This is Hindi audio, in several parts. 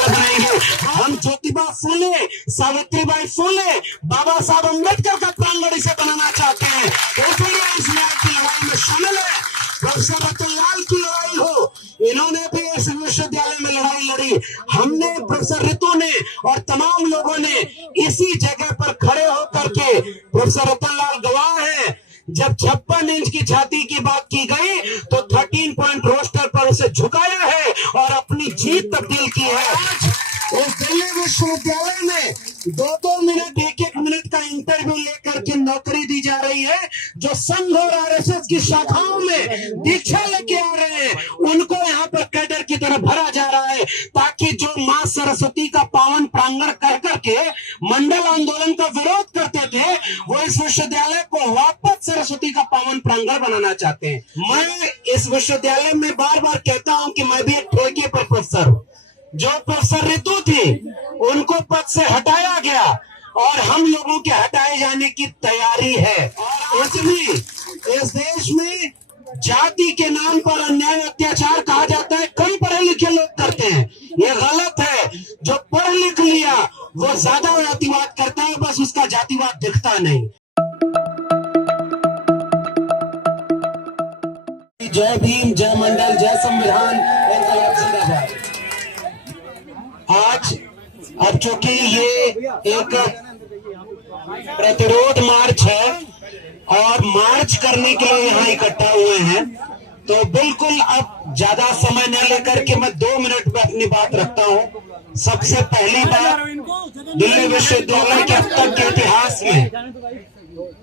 विद्यालय बनाएंगे। हम ज्योतिबा फूले, सावित्रीबाई फूले, बाबा साहब अम्बेडकर का प्रांगण इसे बनाना चाहते हैं। इसलिए इस न्याय की लड़ाई में शामिल है। प्रोफेसर रतनलाल की लड़ाई हो, इन्होंने भी इस विश्वविद्यालय में लड़ाई लड़ी। हमने, प्रोफेसर ऋतु ने और तमाम लोगों ने इसी जगह पर खड़े होकर के, प्रोफेसर रतनलाल गवाह है, जब 56 इंच की छाती की बात की गई तो 13 पॉइंट रोस्टर पर उसे झुकाया है और अपनी जीत तब्दील की है। आज इस दिल्ली विश्वविद्यालय में 2-2 मिनट, 1-1 मिनट का इंटरव्यू लेकर के नौकरी दी जा रही है। जो संघ और आरएसएस की शाखाओं में दीक्षा लेके आ रहे हैं, उनको यहाँ पर कैडर की तरह भरा जा रहा है, ताकि जो मां सरस्वती का पावन प्रांगण कर करके मंडल आंदोलन का विरोध करते थे, वो इस विश्वविद्यालय को वापस सरस्वती का पावन प्रांगण बनाना चाहते हैं। मैं इस विश्वविद्यालय में बार बार कहता हूं कि मैं भी एक ठेके पर प्रोफेसर हूं। जो प्रोफेसर ऋतु थी, उनको पद से हटाया गया और हम लोगों के हटाए जाने की तैयारी है। और आज भी इस देश में जाति के नाम पर अन्याय, अत्याचार कहा जाता है, कम पढ़े लिखे लोग करते हैं। ये गलत है। जो पढ़ लिख लिया वो ज्यादा जातिवाद करता है, बस उसका जातिवाद दिखता नहीं। जय भीम, जय मंडल, जय संविधान, इनकलाब जिंदाबाद। आज अब चूंकि ये एक प्रतिरोध मार्च है और मार्च करने के लिए यहाँ इकट्ठा हुए हैं, तो बिल्कुल अब ज्यादा समय न लेकर के मैं 2 मिनट में अपनी बात रखता हूँ। सबसे पहली बात, दिल्ली विश्वविद्यालय के अब तक के इतिहास में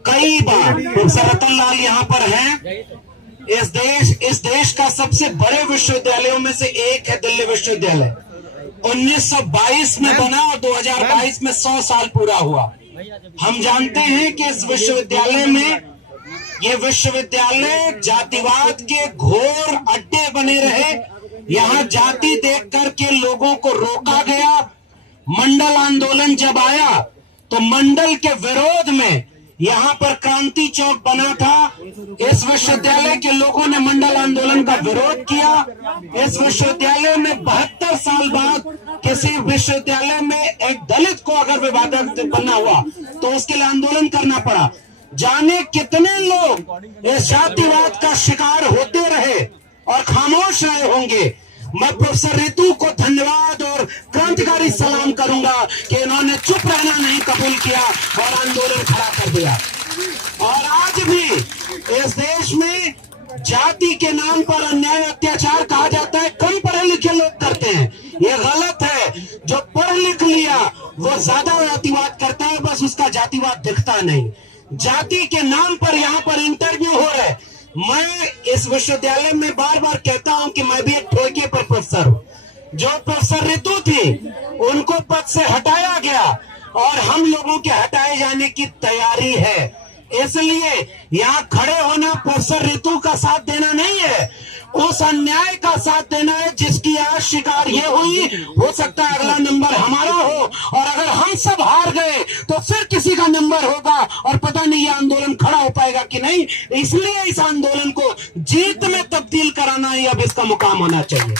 कई बार प्रोफेसर रतनलाल यहाँ पर हैं। इस देश का सबसे बड़े विश्वविद्यालयों में से एक है दिल्ली विश्वविद्यालय। 1922 में बना और 2022 में 100 साल पूरा हुआ। हम जानते हैं कि इस विश्वविद्यालय में, ये विश्वविद्यालय जातिवाद के घोर अड्डे बने रहे। यहाँ जाति देख करके लोगों को रोका गया। मंडल आंदोलन जब आया तो मंडल के विरोध में यहाँ पर क्रांति चौक बना था। इस विश्वविद्यालय के लोगों ने मंडल आंदोलन का विरोध किया। इस विश्वविद्यालय में 72 साल बाद किसी विश्वविद्यालय में एक दलित को अगर विवादक बनना हुआ तो उसके लिए आंदोलन करना पड़ा। जाने कितने लोग इस जातिवाद का शिकार होते रहे और खामोश रहे होंगे। मैं प्रोफेसर ऋतु को धन्यवाद और क्रांतिकारी सलाम करूंगा कि इन्होंने चुप रहना नहीं कबूल किया और आंदोलन खड़ा कर दिया। और आज भी इस देश में जाति के नाम पर अन्याय, अत्याचार कहा जाता है, कम पढ़े लिखे लोग करते हैं। ये गलत है। जो पढ़ लिख लिया वो ज्यादा जातिवाद करता है, बस उसका जातिवाद दिखता नहीं। जाति के नाम पर यहाँ पर इंटरव्यू हो रहे। मैं इस विश्वविद्यालय में बार बार कहता हूं कि मैं भी एक ठेके पर प्रोफेसर हूं। जो प्रोफेसर ऋतु थी, उनको पद से हटाया गया और हम लोगों के हटाए जाने की तैयारी है। इसलिए यहाँ खड़े होना प्रोफेसर ऋतु का साथ देना नहीं है, उस अन्याय का साथ देना है जिसकी आज शिकार ये हुई। हो सकता है अगला नंबर हमारा हो, और अगर हम सब हार गए तो फिर किसी का नंबर होगा और पता नहीं ये आंदोलन खड़ा हो पाएगा कि नहीं। इसलिए इस आंदोलन को जीत में तब्दील कराना ही अब इसका मुकाम होना चाहिए।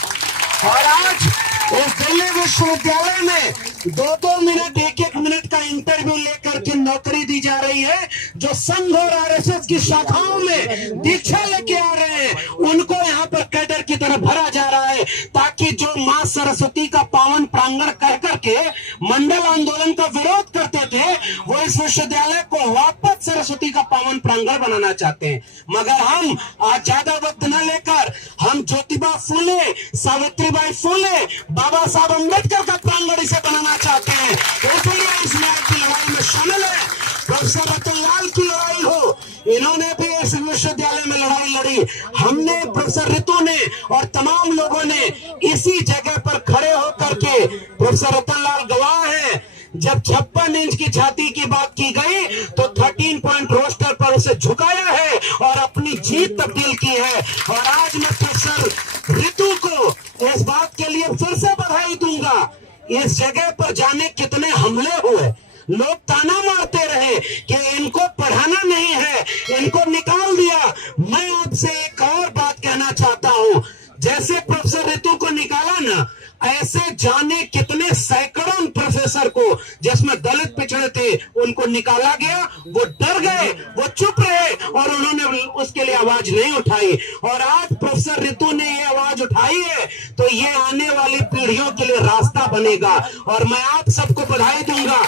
और आज इस दिल्ली विश्वविद्यालय में 2-2 मिनट, 1-1 मिनट का इंटरव्यू लेकर के नौकरी दी जा रही है। जो संघ और आरएसएस की शाखाओं में दीक्षा लेके आ रहे हैं, उनको यहाँ पर कैडर की तरह भरा जा रहा है, ताकि जो मां सरस्वती का पावन प्रांगण कर करके मंडल आंदोलन का विरोध करते थे, वो इस विश्वविद्यालय को वापस सरस्वती का पावन प्रांगण बनाना चाहते हैं। मगर हम आज ज्यादा वक्त न लेकर हम ज्योतिबा फूले, सावित्रीबाई फूले, बाबा साहब अम्बेडकर का प्रांगण इसे बनाना चाहते हैं। इसलिए इस न्याय की लड़ाई में शामिल है। प्रोफेसर रतनलाल की लड़ाई हो, इन्होंने भी इस विश्वविद्यालय में लड़ाई लड़ी। हमने, प्रोफेसर ऋतु ने और तमाम लोगों ने इसी जगह पर खड़े होकर के, प्रोफेसर रतनलाल गवाह है, जब 56 इंच की छाती की बात की गई तो 13 पॉइंट रोस्टर पर उसे झुकाया है और अपनी जीत तब्दील की है। और आज मैं प्रोफेसर ऋतु को इस बात के लिए फिर से बधाई दूंगा। इस जगह पर जाने कितने हमले हुए, लोग ताना मारते रहे कि इनको पढ़ाना नहीं है, इनको निकाल दिया। मैं आपसे एक और बात कहना चाहता हूं, जैसे प्रोफेसर ऋतु को निकाला ना, ऐसे जाने कितने सैकड़ों प्रोफेसर को जिसमें दलित पिछड़े थे उनको निकाला गया, वो डर गए, वो चुप रहे और उन्होंने उसके लिए आवाज नहीं उठाई। और आज प्रोफेसर रितु ने ये आवाज उठाई है तो ये आने वाली पीढ़ियों के लिए रास्ता बनेगा। और मैं आप सबको बधाई दूंगा,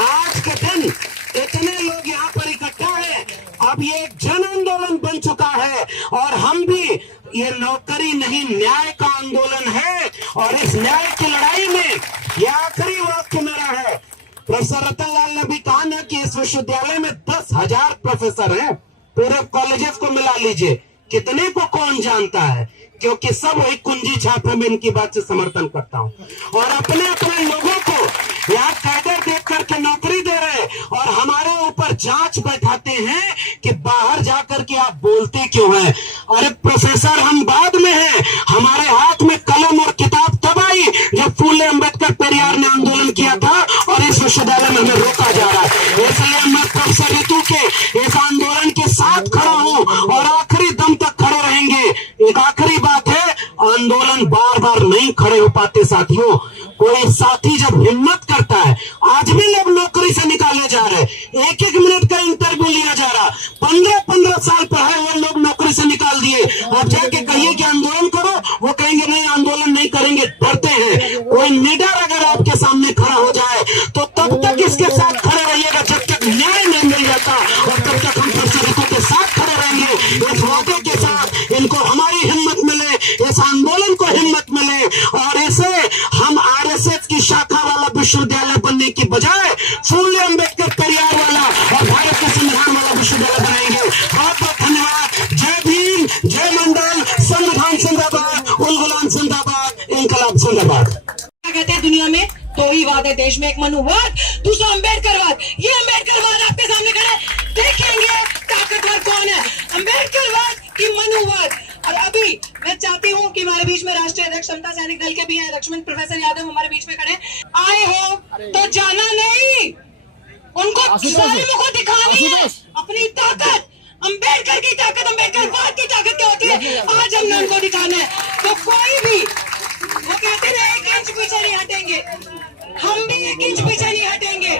आज के दिन इतने लोग यहाँ पर इकट्ठा है, अब ये एक जन आंदोलन बन चुका है और हम भी, ये नौकरी नहीं न्याय का आंदोलन है। और इस न्याय की लड़ाई में ये आखिरी वाक्य मेरा है, प्रोफेसर रतनलाल ने भी कहा ना कि इस विश्वविद्यालय में 10,000 प्रोफेसर हैं, पूरे कॉलेजेस को मिला लीजिए, कितने को कौन जानता है, क्योंकि सब वही कुंजी छाप है। मैं इनकी बात से समर्थन करता हूं। और अपने अपने लोगों को यहाँ कैडर देख करके नौकरी दे रहे और हमारे ऊपर जांच बैठाते हैं कि बाहर जाकर के आप बोलते क्यों हैं। अरे प्रोफेसर हम बाद में हैं, हमारे हाथ में कलम और किताब तब आई जब फूले अम्बेडकर पेरियार ने आंदोलन किया था और इस विश्वविद्यालय में हमें रोका जा रहा है। इसलिए मैं प्रोफेसर रितु के इस आंदोलन के साथ खड़ा हूं और आखिरी दम तक खड़े रहेंगे। एक आखिरी बात है, आंदोलन बार बार नहीं खड़े हो पाते साथियों। कोई साथी जब हिम्मत करता है, आज भी लोग नौकरी से निकाले जा रहे, एक एक मिनट का इंटरव्यू लिया जा रहा, 15-15 साल पढ़े हुए लोग नौकरी से निकाल दिए। आप जाके कहिए कि आंदोलन करो, वो कहेंगे नहीं आंदोलन नहीं करेंगे, डरते हैं। कोई निडर अगर आपके सामने खड़ा हो जाए तो तब तक इसके साथ खड़े रहिएगा जब तक न्याय नहीं मिल जाता, और तब तक हम प्रोफेसरों के साथ खड़े रहेंगे इस वादे के साथ, इनको हमारी हिम्मत मिले, इस आंदोलन को हिम्मत मिले और इसे हम आरएसएस की शाखा वाला विश्वविद्यालय बनने की बजाय फूले अम्बेडकर पेरियार वाला और भारत के संविधान वाला विश्वविद्यालय बनाएंगे। बहुत बहुत धन्यवाद। जय भीम, जय मंडल, संविधान जिंदाबाद, उलगुलान जिंदाबाद, इंकलाब जिंदाबाद। कहते हैं दुनिया में दो ही वाद है देश में, एक मनुवाद, दूसरा अम्बेडकरवाद। ये अम्बेडकरवाद आपके सामने खड़ा है, देखेंगे ताकतवर कौन है, अम्बेडकरवाद की मनुवाद। और अभी मैं चाहती हूँ कि हमारे बीच में राष्ट्रीय अध्यक्ष समता सैनिक दल के भी हैं, लक्ष्मण प्रोफेसर यादव हमारे बीच में खड़े आए हो तो जाना नहीं, उनको सालों को दिखानी है अपनी ताकत, अम्बेडकर की ताकत, अम्बेडकरवाद की ताकत क्या होती है, आज हमने उनको दिखाना है। तो कोई भी, वो कहते हैं 1 इंच पीछे नहीं हटेंगे, हम भी 1 इंच पीछे नहीं हटेंगे।